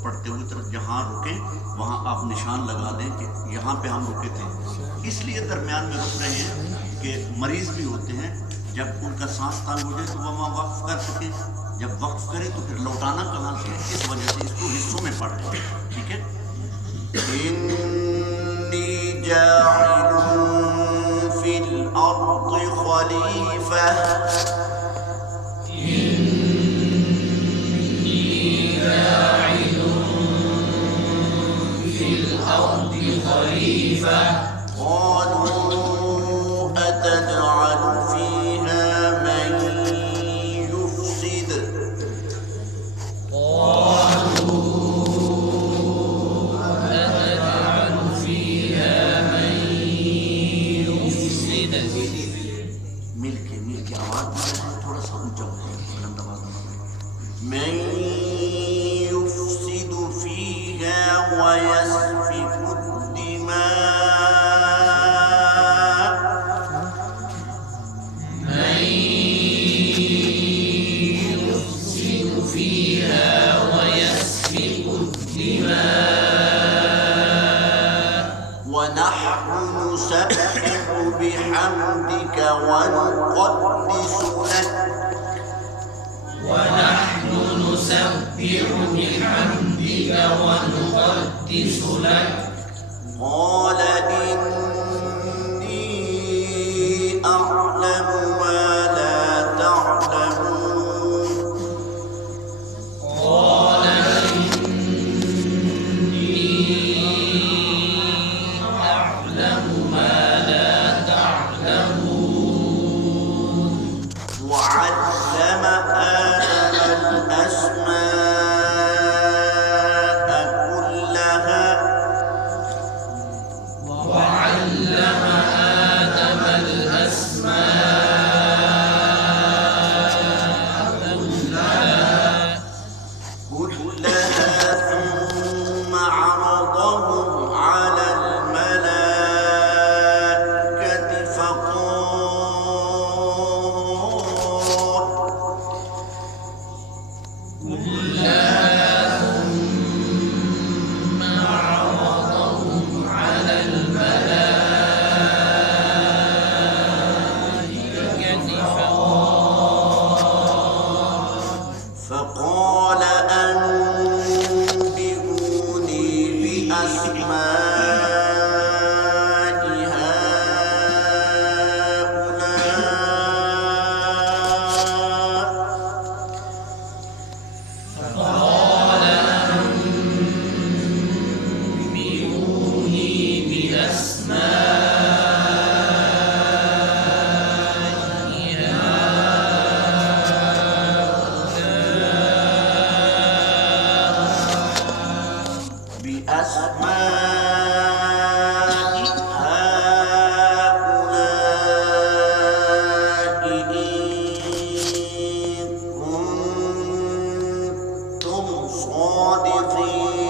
पढ़ते हुए तरफ जहाँ रुके वहाँ आप निशान लगा दें कि यहाँ पे हम रुके थे। इसलिए दरमियान में रुक रहे हैं कि मरीज भी होते हैं, जब उनका सांस तंग हो जाए तो वह वहाँ वक्फ कर सके, जब वक्फ करे तो फिर लौटाना कहाँ से, इस वजह से इसको हिस्सों में पढ़ रहे हैं। ठीक है। इन्नी जाइलुन फिल अर्दि खलीफा, قالوا أتجعل فيها من يفسد मिलके आवाज थोड़ा सा ऊंचा हो जाए, बुलंद आवाज में मैं युफ्सिद फीहा व यस्फिकु بحمدك ونحن نسبح بحمدك ونقدس لك قال إني أعلم ما لا تعلمون قال إني أعلم ما لا تعلمون وعلم آدم الأسماء كلها ثم عرضهم على الملائكة فقال أنبئوني بأسماء هؤلاء إن كنتم صادقين.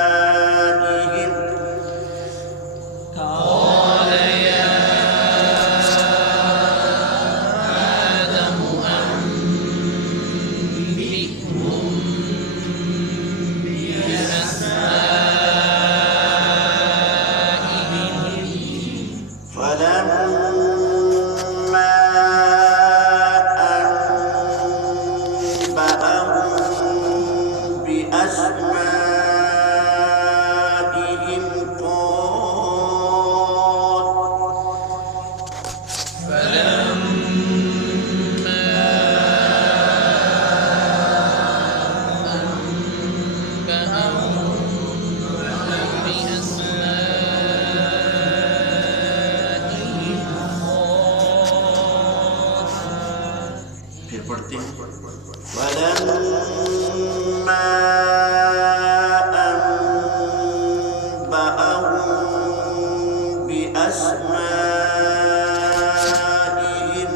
بأسمائهم قال يا آدم أنبئهم بأسمائهم فلما أنبأهم بأسمائهم फिर पढ़ते हैं فلما أنبأهم بأسمائهم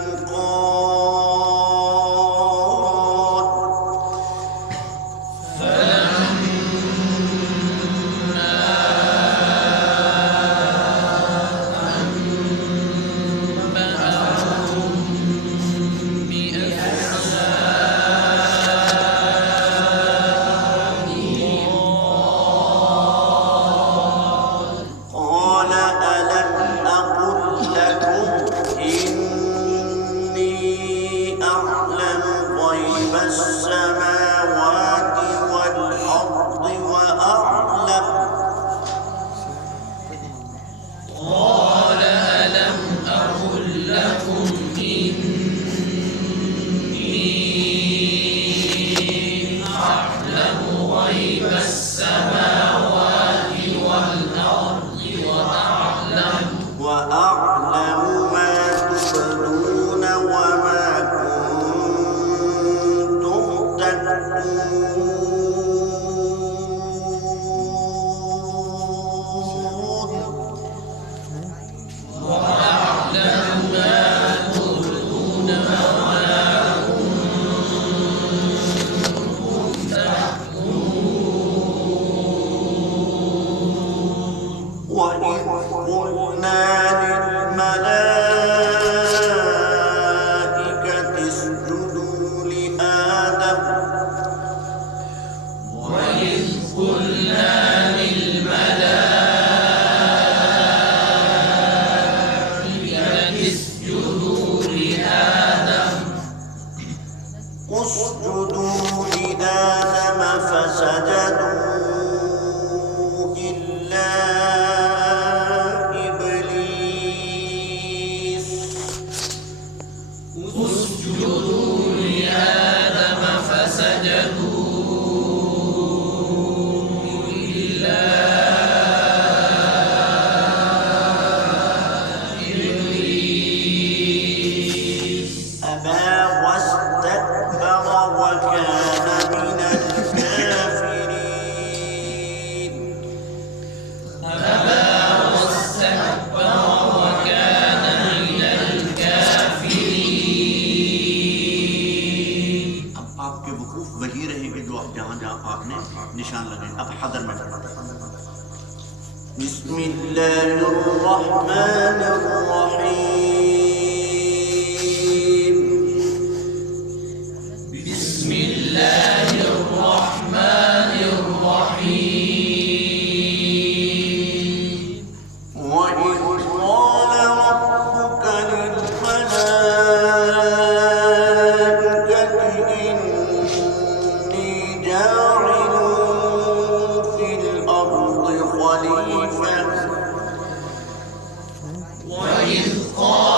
قال ألم أقل لكم إني أعلم غيب السماوات والأرض وأعلم قال ألم أقل لكم إني أعلم غيب السماوات والأرض وأعلم ما تبدون وما كنتم تكتمون وأعلم ما تبدون وما كنتم تكتمون وإذ قلنا للملائكة اسجدوا لآدم وإذ قلنا للملائكة اسجدوا لآدم اسجدوا لآدم فسجدوا إلا إبليس اسجدوا لآدم فسجدوا إلا إبليس أبى واستكبر وكان من الكافرين أبى واستكبر وكان من الكافرين अब आपके वकूफ वही रहेंगे जो आप जहाँ जहाँ आपने निशान लगाए अब हदर में बिस्मिल्लाहिर्रहमानिर्रहीम بسم الله الرحمن الرحيم وإذ قال ربك للملائكة إني جاعل في الأرض خليفة وإذ قال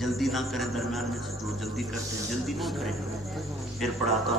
जल्दी ना करें, दरम्यान में से जो जल्दी करते हैं जल्दी ना करें। फिर पढ़ाता हूँ।